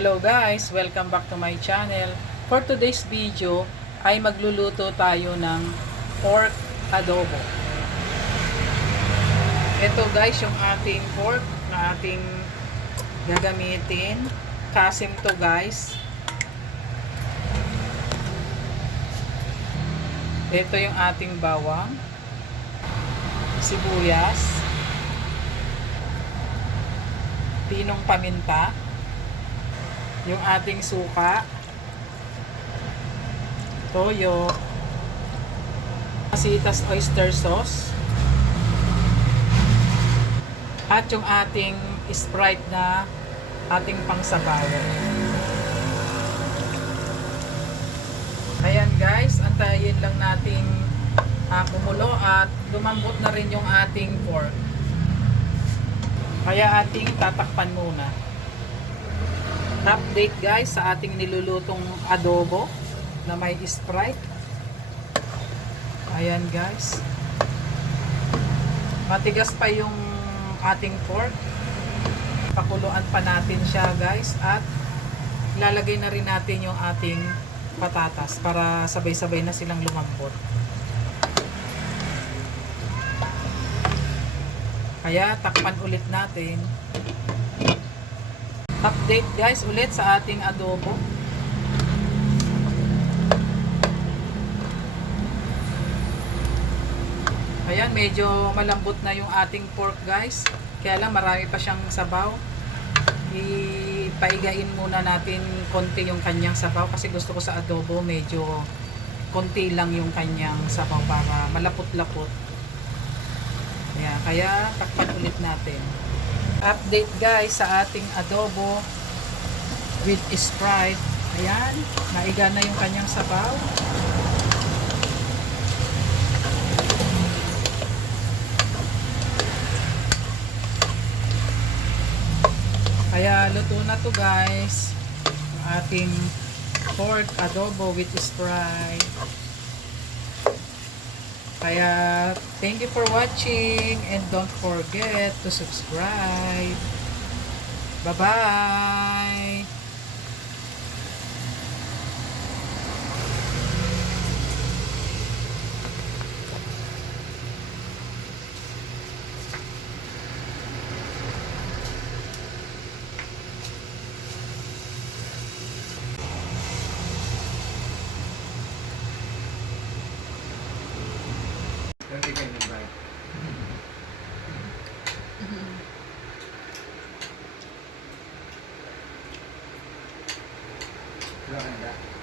Hello guys! Welcome back to my channel. For today's video ay magluluto tayo ng pork adobo. Ito guys yung ating pork na ating gagamitin. Kasim to guys. Ito yung ating bawang, sibuyas, pinong paminta, yung ating suka, toyo, pasitas oyster sauce, at yung ating Sprite na ating pangsabaw. Ayan guys, antayin lang natin kumulo at lumambot na rin yung ating pork. Kaya ating tatakpan muna. Update guys sa ating nilulutong adobo na may Sprite. Ayan guys. Matigas pa yung ating pork. Pakuluan pa natin siya guys at ilalagay na rin natin yung ating patatas para sabay-sabay na silang lumambot. Kaya takpan ulit natin. Update guys ulit sa ating adobo. Ayan, medyo malambot na yung ating pork guys. Kaya lang marami pa siyang sabaw. Ipaigain muna natin konti yung kanyang sabaw kasi gusto ko sa adobo medyo konti lang yung kanyang sabaw para malapot-lapot. Ayan, kaya takpan ulit natin. Update guys sa ating adobo with Sprite. Ayan, naiga na yung kanyang sabaw. Kaya luto na to guys. Ang ating pork adobo with Sprite. Kaya thank you for watching and don't forget to subscribe. Bye-bye! Don't take any bite. Wala ka na.